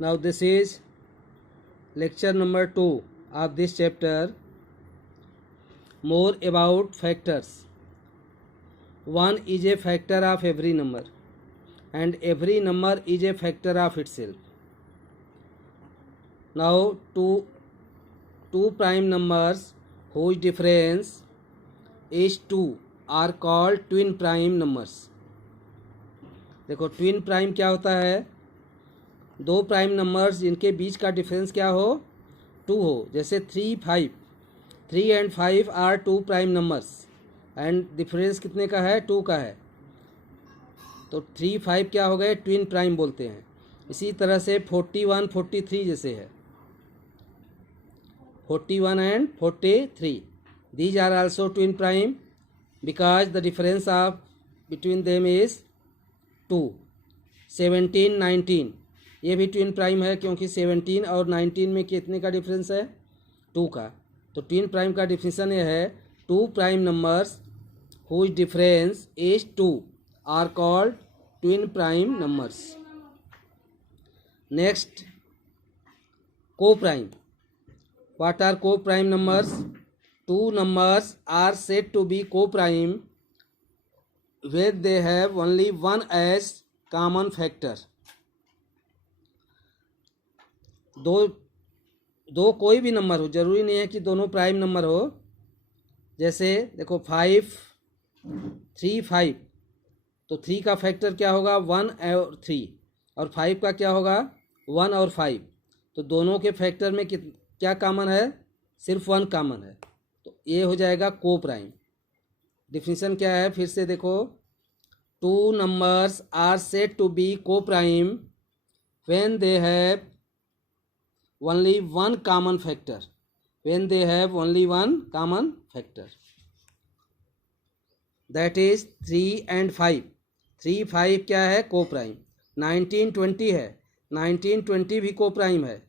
Now this is lecture number 2 of this chapter. More about factors. 1 is a factor of every number and every number is a factor of itself. Now two prime numbers whose difference is 2 are called twin prime numbers. देखो twin prime क्या होता है, दो prime numbers जिनके बीच का difference क्या हो, 2 हो. जैसे 3 and 5 are 2 prime numbers and difference कितने का है, 2 का है. तो 3 5 क्या हो गए, ट्विन प्राइम बोलते हैं. इसी तरह से 41 43 जैसे है, 41 and 43 these are also twin prime because the difference of between them is 2. 17 19 ये भी ट्विन प्राइम है क्योंकि 17 और 19 में कितने का डिफरेंस है, 2 का. तो ट्विन प्राइम का डिफिनेशन ये है, 2 prime numbers whose difference is 2 are called twin prime numbers. Next, co prime. What are co prime numbers? 2 numbers are said to be co prime when they have only one as common factor. दो कोई भी number हो, जरूरी नहीं है कि दोनों prime number हो. जैसे देखो 5 3 5, तो 3 का फैक्टर क्या होगा, 1 और 3, और 5 का क्या होगा, 1 और 5. तो दोनों के फैक्टर में क्या कॉमन है, सिर्फ 1 कॉमन है. तो ये हो जाएगा को प्राइम. डिफिनेशन क्या है, फिर से देखो, 2 numbers are said to be coprime when they have only one common factor. When they have only one common factor, that is 3 and 5. 3 5 क्या है, को प्राइम. 19 20 है, 19 20 भी को प्राइम है.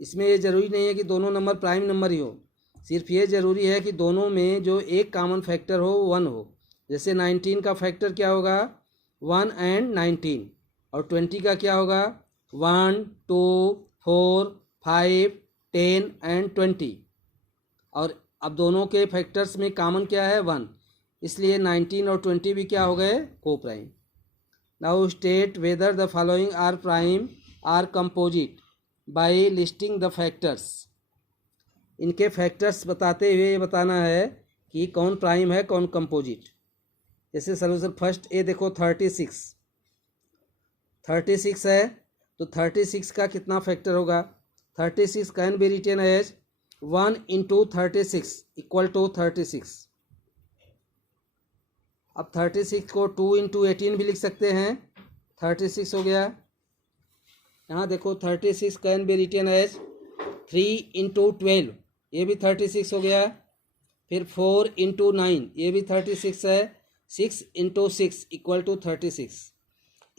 इसमें ये जरूरी नहीं है कि दोनों नंबर प्राइम नंबर ही हो, सिर्फ ये ज़रूरी है कि दोनों में जो एक कॉमन फैक्टर हो 1 हो. जैसे 19 का फैक्टर क्या होगा, 1 एंड 19, और 20 का क्या होगा, 1 2 4 5 10 एंड 20. और अब दोनों के फैक्टर्स में कॉमन क्या है, 1, इसलिए 19 और 20 भी क्या हो गए, co prime. Now state whether the following are prime are composite by listing the factors. इनके फैक्टर्स बताते हुए ये बताना है कि कौन प्राइम है कौन कंपोजिट. जैसे सॉल्यूशन फर्स्ट ए देखो, 36 है, तो 36 का कितना फैक्टर होगा, 36 can be written as 1 into 36 equal to 36. अब 36 को 2 इंटू 18 भी लिख सकते हैं, 36 हो गया. यहाँ देखो 36 can be written as 3 into 12, ये भी 36 हो गया. फिर 4 इंटू 9, ये भी 36 है. 6 इंटू 6 इक्वल टू 36.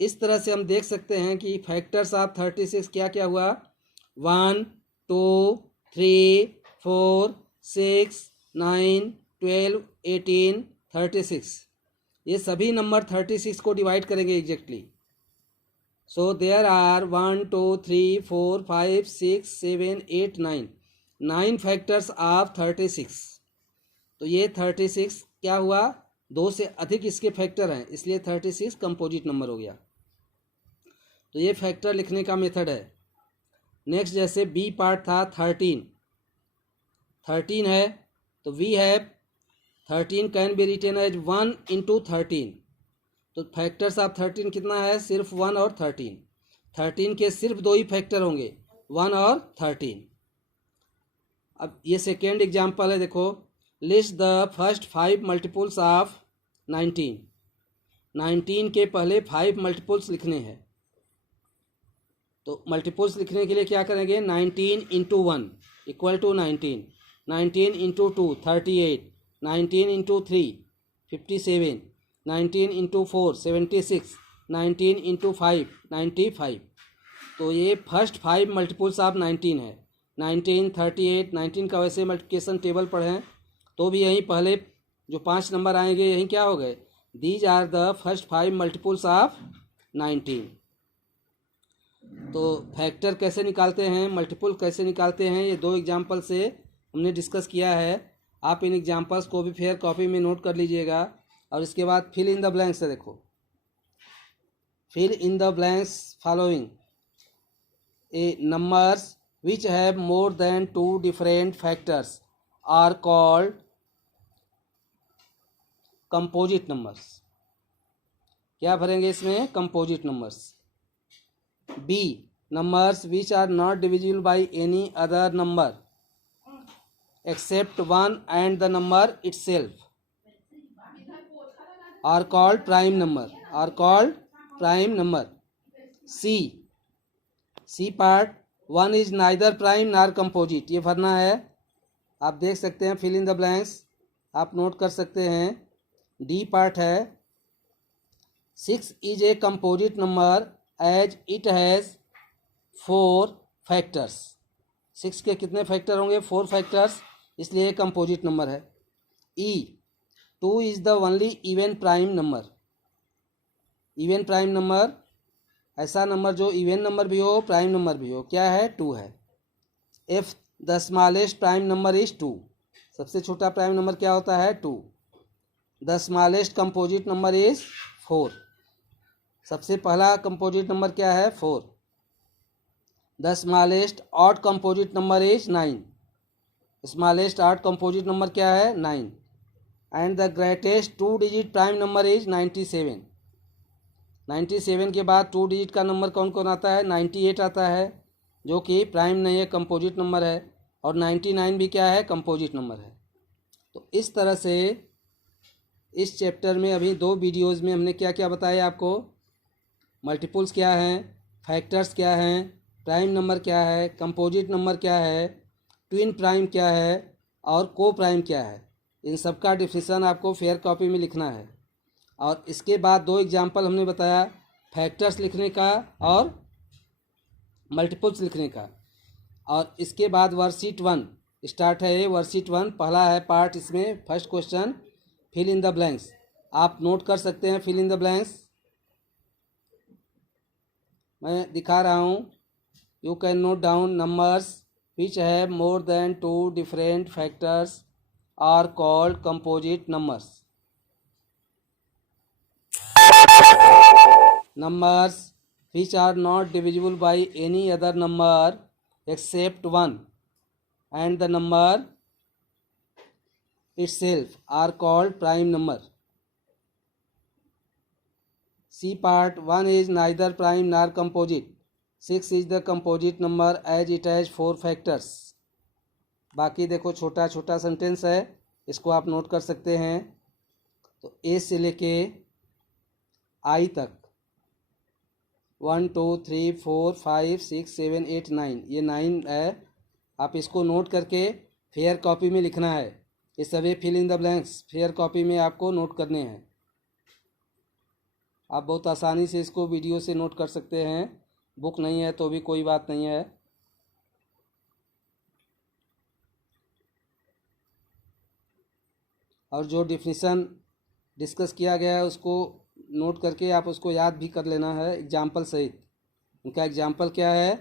इस तरह से हम देख सकते हैं कि फैक्टर्स ऑफ 36 क्या क्या हुआ, 1 2 3 4 6 9 12 18 36. ये सभी नंबर 36 को डिवाइड करेंगे exactly. So there are 1 2 3 4 5 6 7 8 9 factors of 36. तो ये 36 क्या हुआ, 2 से अधिक इसके फैक्टर हैं, इसलिए 36 कंपोजिट नंबर हो गया. तो ये फैक्टर लिखने का मेथड है. नेक्स्ट, जैसे बी पार्ट था 13 है, तो we have 13 can be written as 1 into 13. तो फैक्टर्स ऑफ 13 कितना है, सिर्फ 1 और 13. 13 के सिर्फ 2 ही फैक्टर होंगे, 1 और 13. अब ये सेकेंड एग्जाम्पल है, देखो, list the first 5 multiples of 19. 19 के पहले 5 मल्टीपल्स लिखने हैं. तो मल्टीपल्स लिखने के लिए क्या करेंगे, 19 into 1 equal to 19, 19 into 2 38, 19 into 3 57, 19 into 4 76, 19 into 5 95. तो ये फर्स्ट 5 मल्टीपल्स ऑफ 19 है. 19 38 19 का वैसे मल्टीप्लिकेशन टेबल पढ़ें तो भी यहीं पहले जो 5 नंबर आएंगे यहीं क्या हो गए, these are the first 5 multiples of 19. तो फैक्टर कैसे निकालते हैं, मल्टीपल कैसे निकालते हैं, ये 2 एग्जाम्पल से हमने डिस्कस किया है। आप इन एग्जाम्पल्स को भी फेयर कॉपी में नोट कर लीजिएगा। और इसके बाद फिल इन द ब्लैंक्स है, देखो fill in the blanks following A numbers which have more than 2 different factors are called composite numbers. क्या भरेंगे इसमें, composite numbers. B numbers which are not divisible by any other number except 1 and the number itself are called prime number. C part 1 is neither prime nor composite, ये भरना है। आप देख सकते हैं fill in the blanks, आप note कर सकते हैं। D part है 6 is a composite number as it has 4 factors. 6 के कितने फैक्टर होंगे, 4 फैक्टर्स, इसलिए कंपोजिट नंबर है। ई 2 is the only even prime number. Even prime number ऐसा नंबर जो इवन नंबर भी हो प्राइम नंबर भी हो, क्या है, 2 है। F the smallest prime number is 2, सबसे छोटा प्राइम नंबर क्या होता है, 2। The smallest composite number is 4, सबसे पहला कंपोजिट नंबर क्या है, 4। The smallest odd composite number is 9, smallest odd composite number क्या है, 9। And the greatest 2 digit prime number is 97। 97 के बाद 2 डिजिट का नंबर कौन कौन आता है, 98 आता है, जो कि प्राइम नहीं है, कंपोजिट नंबर है। और 99 भी क्या है, कंपोजिट नंबर है। तो इस तरह से इस चैप्टर में अभी 2 वीडियोज़ में हमने क्या क्या बताया आपको, मल्टीपल्स क्या हैं, फैक्टर्स क्या हैं, प्राइम नंबर क्या है, कंपोजिट नंबर क्या है, ट्विन प्राइम क्या है और को प्राइम क्या है। इन सब का डिफिनेशन आपको फेयर कॉपी में लिखना है। और इसके बाद 2 एग्जाम्पल हमने बताया, फैक्टर्स लिखने का और मल्टीपल्स लिखने का। और इसके बाद वर्कशीट 1 स्टार्ट है। ये वर्कशीट 1 पहला है पार्ट, इसमें first question fill in the blanks. आप नोट कर सकते हैं फिल इन द ब्लैंक्स, मैं दिखा रहा हूँ। You can note down numbers which have more than 2 different factors are called composite numbers. Numbers which are not divisible by any other number except 1 and the number itself are called prime number. C part 1 is neither prime nor composite. 6 is the composite number as it has 4 factors. बाकी देखो छोटा छोटा sentence है, इसको आप note कर सकते हैं। तो ए से लेके आई तक 1 2 3 4 5 6 7 8 9, ये 9 है। आप इसको नोट करके फेयर कॉपी में लिखना है। ये सभी fill in the blanks fair copy में आपको नोट करने हैं। आप बहुत आसानी से इसको वीडियो से नोट कर सकते हैं, बुक नहीं है तो भी कोई बात नहीं है। और जो डिफिनीशन डिस्कस किया गया है उसको नोट करके आप उसको याद भी कर लेना है एग्जाम्पल सहित। उनका एग्जाम्पल क्या है,